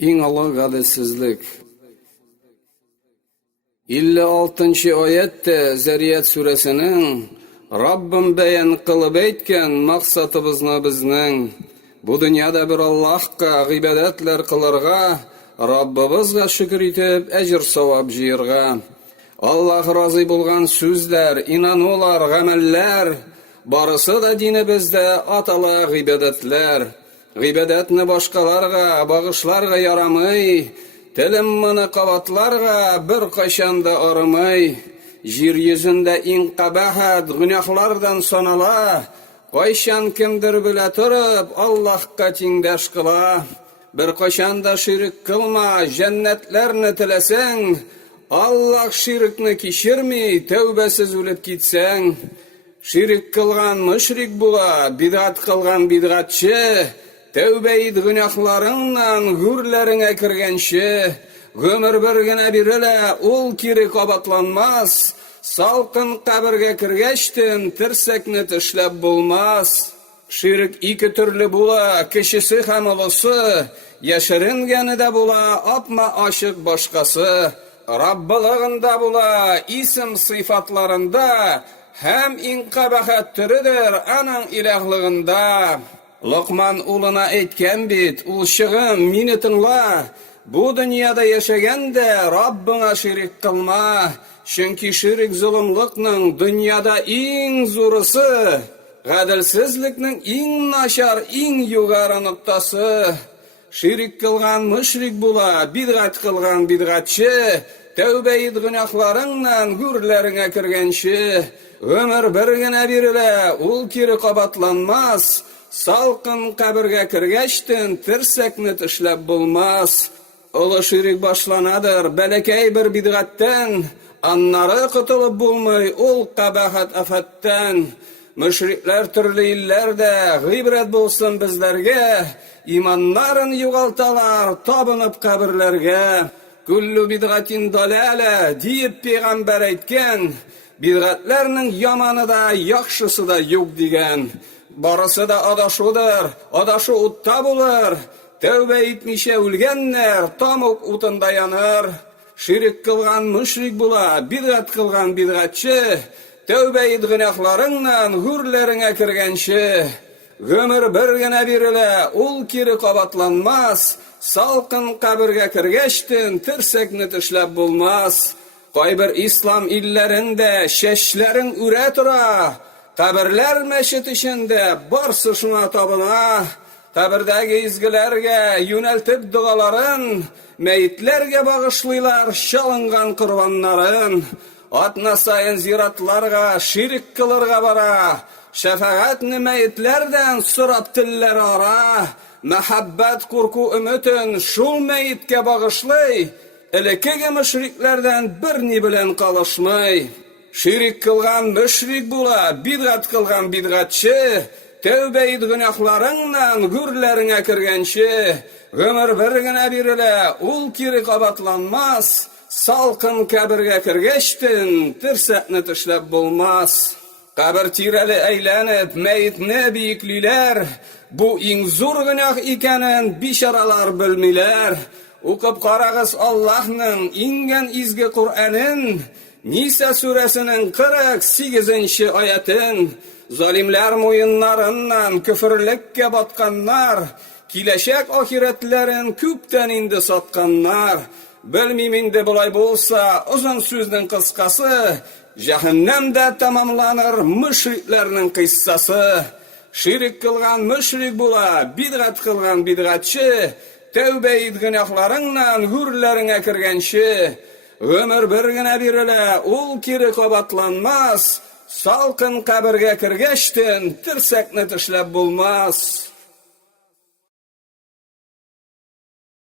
Иң алык гаделсезлек. 56-нчы аятта Зарiyat сүрәсенең Раббым бәян кылып әйткән максатыбызны безнең бу дөньяда бер Аллаһка гыйбадәтләр кылырга, Раббыбызга шөкер итеп әҗр-савап җыярга. Аллаһ разый булган сүзләр, инанулар, гамәлләр барысы да динебездә атала гыйбадәтләр. Гыйбадәтне башкаларга, багышларга ярамый, телем моны кабатларга бер кайчан да арымый. Җир йөзендә иң кабахат гөнаһлардан санала, кайчан кемдер белә торып Аллаһка тиңдәш кыла. Бер кайчан да ширк кылма, җәннәтләрне теләсәң, Аллаһ ширкны кичерми, тәүбәсез үлеп китсәң. Ширк кылган мөшрик була, бидгат кылган бидгатчы, тәүбә ит гөнаһларыңнан гүрләреңә кергәнче. Гомер бер генә бирелә, ул кире кабатланмас. Салкын кабергә кергәчтен терсәкне тешләп булмас. Ширк ике төрле була, кечесе һәм олысы, яшеренгәне дә була, апма-ачык башкасы. Раббылыгында була, исем сыйфатларында, һәм иң кабахат төридер аның илаһлыгында. Локман улына әйткән бит, ул чыгым, мине тыңла, бу дөньяда яшәгәндә Раббыңа ширк кылма, чөнки ширк зулымлыкның дөньяда иң зурысы, гаделсезлекнең иң начар, иң югары ноктасы. Ширк кылган мөшрик була, бидгат кылган бидгатчы, тәүбә ит гөнаһларыңнан гүрләреңә кергәнче. Гомер бер генә бирелә, ул кире кабатланмас. Салкын кабергә кергәчтен терсәкне тешләп булмас. Олы ширк башланадыр бәләкәй бер бидгаттан, аннары котылып булмый ул кабахат афаттан. Мөшрикләр төрле илләрдә гыйбрәт булсын безләргә, иманнарын югалталар табынып каберләргә. Күллү бидгатин даләлә диеп пәйгамбәр әйткән, бидгатләрнең яманы да, яхшысы да юк дигән. Барысы да адашудыр, адашу утта булыр. Тәүбә итмичә үлгәннәр тамук утында яныр. Ширк кылган мөшрик була, бидгат кылган бидгатчы, тәүбә ит гөнаһларыңнан гүрләреңә кергәнче. Гомер бер генә бирелә, ул кире кабатланмас. Салкын кабергә кергәчтен терсәкне тешләп булмас. Кайбер ислам илләрендә чәчләрен үрә тора, каберләр мәчет эчендә барсы шуңа табына. Кабердәге изгеләргә юнәлтеп дугаларын, мәйетләргә багышлыйлар чалынган корбаннарын. Атна сайын зиратларга ширк кылырга бара, шәфәгатьне мәйетләрдән сорап телләр ара. Мәхәббәт, курку, өмөтен шул мәйеткә багышлый, элекеге мөшрикләрдән берни белән калышмый. Ширк кылган мөшрик була, бидгат кылган бидгатчы, тәүбә ит гөнаһларыңнан гүрләреңә кергәнче. Гомер бер генә бирелә, ул кире кабатланмас. Салкын кабергә кергәчтен терсәкне тешләп булмас. Кабер тирәле әйләнеп, мәйетне биеклиләр. Бу иң зур гөнаһ икәнен бичаралар белмиләр. Укып карагыз Аллаһның ингән изге Кур'анын, Ниса сүрәсенең 48-нче аятын. Залимләр муеннарыннан күферлеккә батканнар, киләчәк ахирәтләрен күптән инде сатканнар. Белмим инде булай булса, узын сүзнең кыскасы, җәһәннәмдә тамамланыр мөшрикләрнең кыйссасы. Ширк кылган мөшрик була, бидгат кылган бидгатчы, тәүбә ит гөнаһларыңнан гүрләреңә кергәнче. Гомер бер генә бирелә, ул кире кабатланмас. Салкын кабергә кергәчтен терсәкне тешләп булмас.